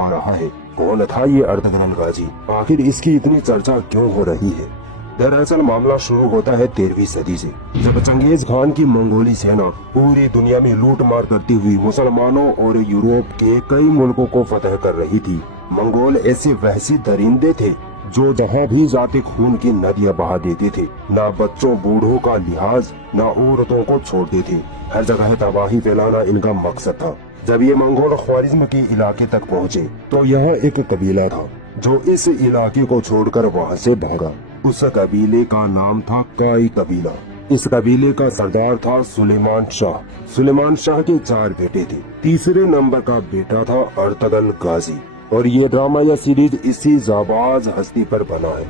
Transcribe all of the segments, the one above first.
पा रहा है, कौन था ये अर्तुगरुल गाजी, आखिर इसकी इतनी चर्चा क्यों हो रही है। दरअसल मामला शुरू होता है 13वीं सदी से, जब चंगेज खान की मंगोली सेना पूरी दुनिया में लूट मार करती हुई मुसलमानों और यूरोप के कई मुल्कों को फतह कर रही थी। मंगोल ऐसे वहशी दरिंदे थे जो जहाँ भी जाते खून की नदियाँ बहा देते थे, ना बच्चों बूढ़ों का लिहाज, ना औरतों को छोड़ते थे। हर जगह तबाही फैलाना इनका मकसद था। जब ये मंगोल ख्वारिज्म के इलाके तक पहुँचे तो यहाँ एक कबीला था जो इस इलाके को छोड़कर वहाँ से भागा। उस कबीले का नाम था काई कबीला। इस कबीले का सरदार था सुलेमान शाह। सुलेमान शाह के 4 बेटे थे। तीसरे नंबर का बेटा था अर्तुगरुल गाजी, और ये ड्रामा या सीरीज इसी जाबाज हस्ती पर बना है।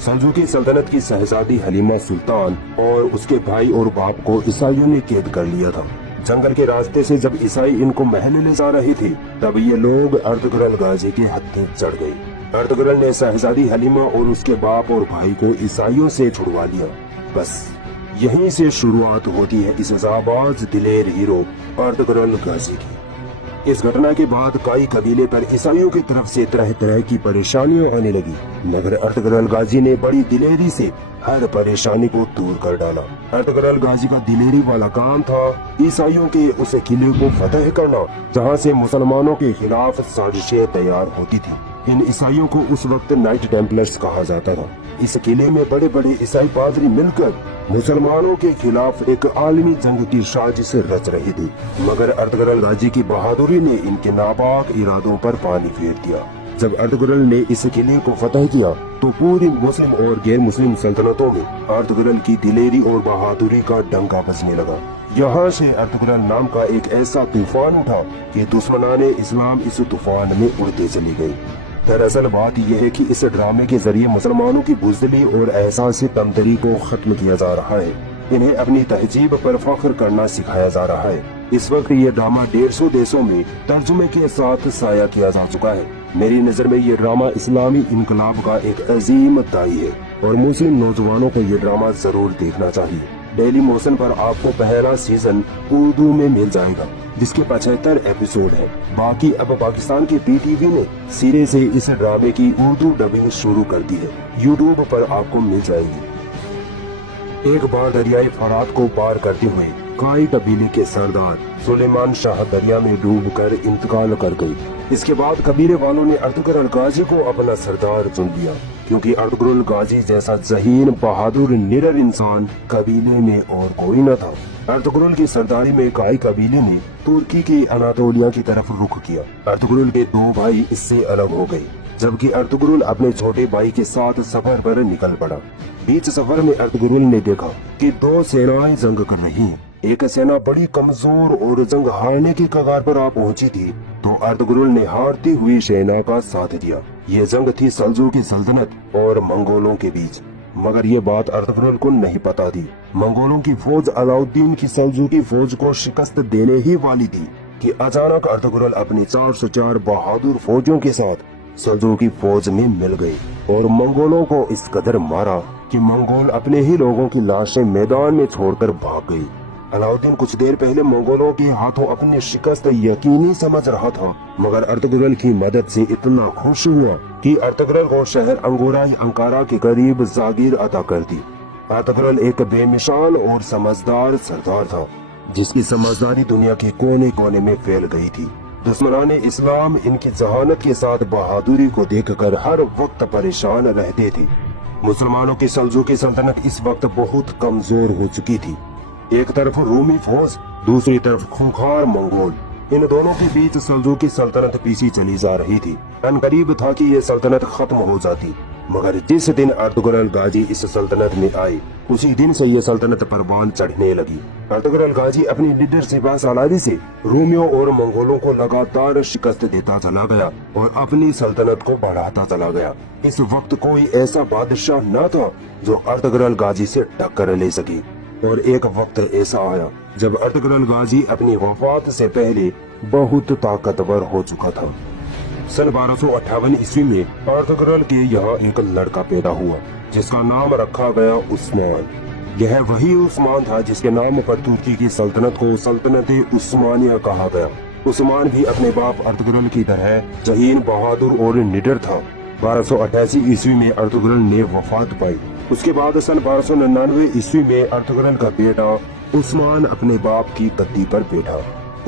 सल्जूकी सल्तनत की शहजादी हलीमा सुल्तान और उसके भाई और बाप को ईसाइयों ने कैद कर लिया था। जंगल के रास्ते से जब ईसाई इनको महल ले जा रहे थे, तब ये लोग अर्तुगरुल गाजी के हत्थे चढ़ गए। अर्तुगरुल ने शहजादी हलीमा और उसके बाप और भाई को ईसाइयों से छुड़वा लिया। बस यहीं से शुरुआत होती है इस जाबाज दिलेर हीरो अर्तुगरुल गाजी की। इस घटना के बाद काई कबीले पर ईसाइयों की तरफ से तरह तरह की परेशानियां आने लगी, मगर अर्तुगरुल गाजी ने बड़ी दिलेरी से हर परेशानी को दूर कर डाला। अर्तुगरुल गाजी का दिलेरी वाला काम था ईसाइयों के उस किले को फतह करना जहां से मुसलमानों के खिलाफ साजिशें तैयार होती थी। इन ईसाइयों को उस वक्त नाइट टेम्पलर्स कहा जाता था। इस किले में बड़े बड़े ईसाई पादरी मिलकर मुसलमानों के खिलाफ एक आलमी जंग की साजिश रच रही थी, मगर अर्तुगरुल गाजी की बहादुरी ने इनके नापाक इरादों पर पानी फेर दिया। जब अर्तुगरुल ने इस किले को फतह किया तो पूरी मुस्लिम और गैर मुस्लिम सल्तनतों में अर्तुगरुल की दिलेरी और बहादुरी का डंका बजने लगा। यहाँ से अर्तुगरुल नाम का एक ऐसा तूफान उठा कि दुश्मनाने इस्लाम इस तूफान में उड़ते चली गयी। दरअसल बात यह है कि इस ड्रामे के जरिए मुसलमानों की बुज़दिली और एहसास कमतरी को खत्म किया जा रहा है। इन्हें अपनी तहजीब पर फख्र करना सिखाया जा रहा है। इस वक्त ये ड्रामा 150 देशों में तर्जुमे के साथ साया किया जा चुका है। मेरी नजर में ये ड्रामा इस्लामी इनकलाब का एक अजीम दाई है और मुस्लिम नौजवानों को ये ड्रामा जरूर देखना चाहिए। डेली मोशन पर आपको पहला सीजन उर्दू में मिल जाएगा, जिसके 75 एपिसोड हैं। बाकी अब पाकिस्तान की PTV ने सिरे से इस ड्रामे की उर्दू डबिंग शुरू कर दी है। यूट्यूब पर आपको मिल जाएगी। एक बार दरियाई फरात को पार करते हुए काई कबीले के सरदार सुलेमान शाह दरिया में डूबकर इंतकाल कर गए। इसके बाद कबीले वालों ने अर्तुगरुल गाजी को अपना सरदार चुन लिया, क्योंकि अर्तुगरुल गाजी जैसा ज़हीन बहादुर निडर इंसान कबीले में और कोई न था। अर्तुगरुल की सरदारी में काई कबीले ने तुर्की के अनातोलिया की तरफ रुख किया। अर्तुगरुल के 2 भाई इससे अलग हो गए, जबकि अर्तुगरुल अपने छोटे भाई के साथ सफर पर निकल पड़ा। बीच सफर में अर्तुगरुल ने देखा कि 2 सेनाएं जंग कर रही हैं। एक सेना बड़ी कमजोर और जंग हारने की कगार पर आ पहुंची थी, तो अर्तुगरुल ने हारती हुई सेना का साथ दिया। ये जंग थी सल्जूकी सल्तनत और मंगोलों के बीच, मगर ये बात अर्तुगरुल को नहीं पता थी। मंगोलों की फौज अलाउद्दीन की सल्जूकी फौज को शिकस्त देने ही वाली थी कि अचानक अर्तुगरुल अपनी 404 बहादुर फौजियों के साथ सल्जूकी फौज में मिल गए और मंगोलों को इस कदर मारा कि मंगोल अपने ही लोगों की लाशें मैदान में छोड़कर भाग गए। अलाउद्दीन कुछ देर पहले मंगोलों के हाथों अपनी शिकस्त यकीनी समझ रहा था, मगर अर्तुगरुल की मदद से इतना खुश हुआ कि अर्तुगरुल को शहर अंगोराई अंकारा के करीब जागीर अता कर दी। अर्तुगरुल एक बेमिसाल और समझदार सरदार था, जिसकी समझदारी दुनिया के कोने कोने में फैल गई थी। दुश्मनाने इस्लाम इनकी जहानत के साथ बहादुरी को देखकर हर वक्त परेशान रहते थे। मुसलमानों की सल्जूकी सल्तनत इस वक्त बहुत कमजोर हो चुकी थी। एक तरफ रूमी फौज, दूसरी तरफ खूंखार मंगोल। इन दोनों के बीच सल्जूकी सल्तनत पीछे चली जा रही थी। अनकरीब था कि ये सल्तनत खत्म हो जाती, मगर जिस दिन अर्तुगरुल गाजी इस सल्तनत में आए, उसी दिन से ये सल्तनत परवान चढ़ने लगी। अर्तुगरुल गाजी अपनी लीडरशिप सालारी से रोमियों और मंगोलों को लगातार शिकस्त देता चला गया और अपनी सल्तनत को बढ़ाता चला गया। इस वक्त कोई ऐसा बादशाह न था जो अर्तुगरुल गाजी से टक्कर ले सके। और एक वक्त ऐसा आया जब अर्तुगरुल गाजी अपनी वफात से पहले बहुत ताकतवर हो चुका था। सन 1258 ईस्वी में अर्तुगरुल के यहाँ एक लड़का पैदा हुआ, जिसका नाम रखा गया उस्मान। यह वही उस्मान था जिसके नाम पर तुर्की की सल्तनत को सल्तनत उस्मानिया कहा गया। عثمان بھی اپنے باپ ارطغرل کی طرح ذہین، بہادر اور نڈر تھا۔ 1288 عیسوی میں ارطغرل نے وفات پائی۔ اس کے بعد سن 1299 عیسوی میں ارطغرل کا بیٹا عثمان اپنے باپ کی گدی پر بیٹھا۔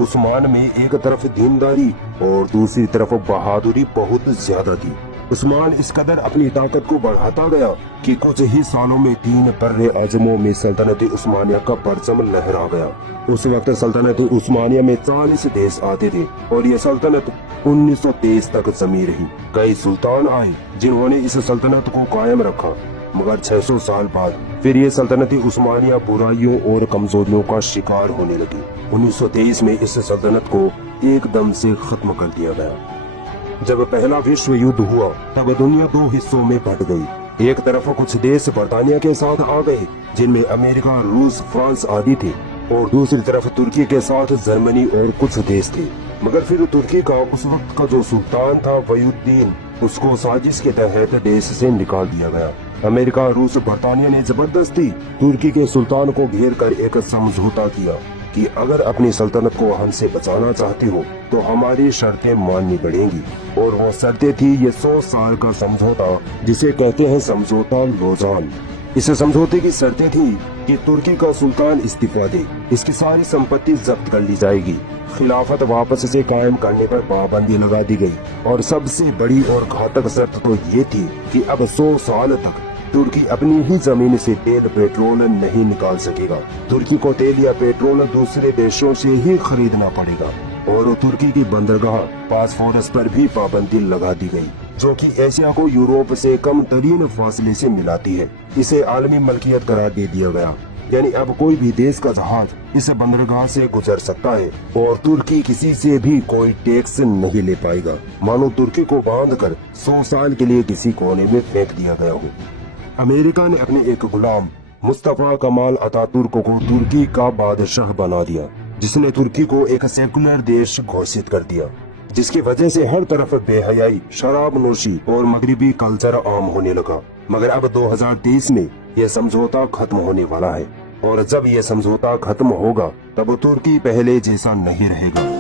عثمان میں ایک طرف دینداری اور دوسری طرف بہادری بہت زیادہ تھی۔ عثمان اس قدر اپنی طاقت کو بڑھاتا گیا کہ کچھ ہی سالوں میں 3 بر اعظموں میں سلطنت عثمانیہ کا پرچم لہرا گیا۔ اس وقت سلطنت عثمانیہ میں 40 دیس آتے تھے اور یہ سلطنت 1923 تک جمی رہی۔ کئی سلطان آئے جنہوں نے اس سلطنت کو قائم رکھا، مگر 600 سال بعد پھر یہ سلطنت عثمانیہ برائیوں اور کمزوریوں کا شکار ہونے لگی۔ 1923 میں اس سلطنت کو ایک دم سے ختم کر دیا گیا۔ جب پہلا وشو یدھ ہوا تب دنیا 2 حصوں میں بٹ گئی۔ ایک طرف کچھ دیش برطانیہ کے ساتھ آ گئے جن میں امریکہ، روس، فرانس آدی تھے، اور دوسری طرف ترکی کے ساتھ جرمنی اور کچھ دیش تھے۔ مگر پھر ترکی کا اس وقت کا جو سلطان تھا ولی الدین، اس کو سازش کے تحت دیش سے نکال دیا گیا۔ امریکہ، روس، برطانیہ نے زبردستی ترکی کے سلطان کو گھیر کر ایک سمجھوتا کیا کہ اگر اپنی سلطنت کو ہم سے بچانا چاہتے ہو تو ہماری شرطیں ماننی پڑیں گی، اور وہ شرطیں تھی یہ 100 سال کا سمجھوتا جسے کہتے ہیں سمجھوتا لوزان۔ اس سمجھوتے کی شرطیں تھیں کہ ترکی کا سلطان استعفا دے، اس کی ساری سمپتی ضبط کر لی جائے گی، خلافت واپس سے قائم کرنے پر پابندی لگا دی گئی، اور سب سے بڑی اور گھاتک شرط تو یہ تھی کہ اب 100 سال تک ترکی اپنی ہی زمین سے تیل پیٹرول نہیں نکال سکے گا۔ ترکی کو تیل یا پیٹرول دوسرے دیشوں سے ہی خریدنا پڑے گا، اور ترکی کی بندرگاہ باسفورس پر بھی پابندی لگا دی گئی، جو کہ ایشیا کو یورپ سے کم ترین فاصلے سے ملاتی ہے۔ اسے عالمی ملکیت قرار دے دیا گیا، یعنی اب کوئی بھی دیش کا جہاز اس بندرگاہ سے گزر سکتا ہے، اور ترکی کسی سے بھی کوئی ٹیکس نہیں لے پائے گا، مانو ترکی کو باندھ کر 100 سال کے لیے کسی کونے میں پھینک دیا گیا ہو۔ امریکہ نے اپنے ایک غلام مصطفیٰ کمال اتاترک کو ترکی کا بادشاہ بنا دیا، جس نے ترکی کو ایک سیکولر دیش گھوشت کر دیا، جس کی وجہ سے ہر طرف بے حیائی، شراب نوشی اور مغربی کلچر عام ہونے لگا۔ مگر اب 2023 میں یہ سمجھوتا ختم ہونے والا ہے، اور جب یہ سمجھوتا ختم ہوگا تب ترکی پہلے جیسا نہیں رہے گا۔